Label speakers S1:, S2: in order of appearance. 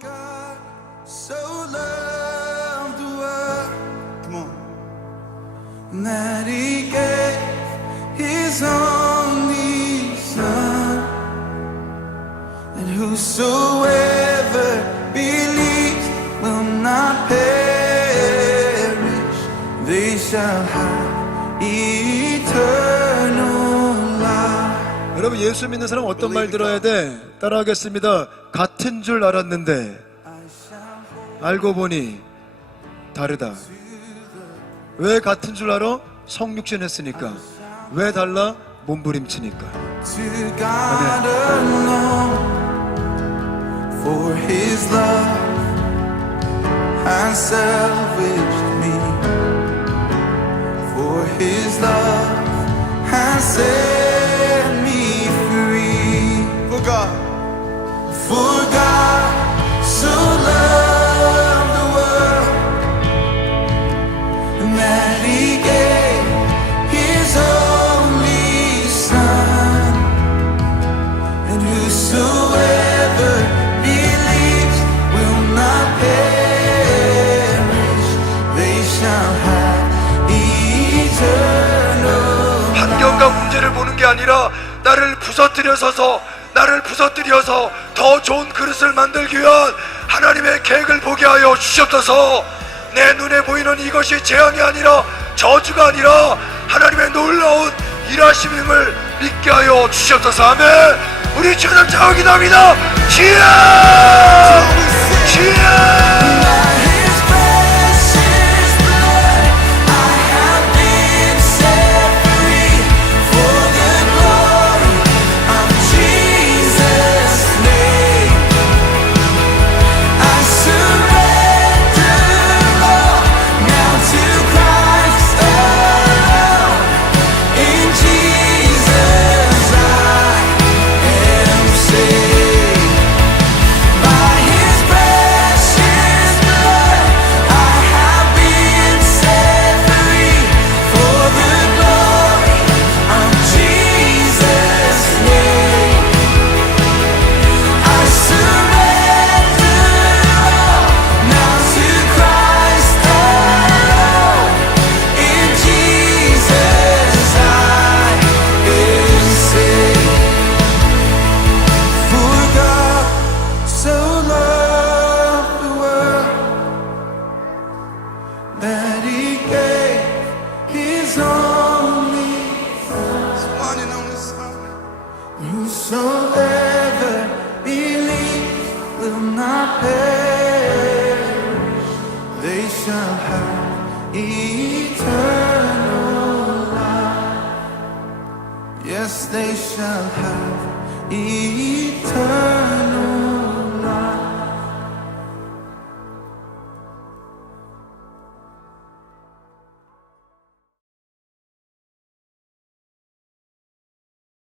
S1: God so loved the world. Come. That he gave his only son. And whosoever believes
S2: will
S1: not perish. They shall
S3: 여러분 예수 믿는 사람 어떤 말 들어야 돼? 따라하겠습니다. 같은 줄 알았는데 알고 보니 다르다. 왜 같은 줄 알아? 성육신 했으니까. 왜 달라? 몸부림치니까. God 문제를 보는 게 아니라 나를 부서뜨려서서 나를 부서뜨려서 더 좋은 그릇을 만들기 위한 하나님의 계획을 보게 하여 주시옵소서. 내 눈에 보이는 이것이 재앙이 아니라 저주가 아니라 하나님의 놀라운 일하심임을 믿게 하여 주시옵소서. 아멘. 우리 최선 자원 기도합니다. 주여
S1: Whosoever believes will not perish; they shall have eternal life. Yes, they shall have eternal.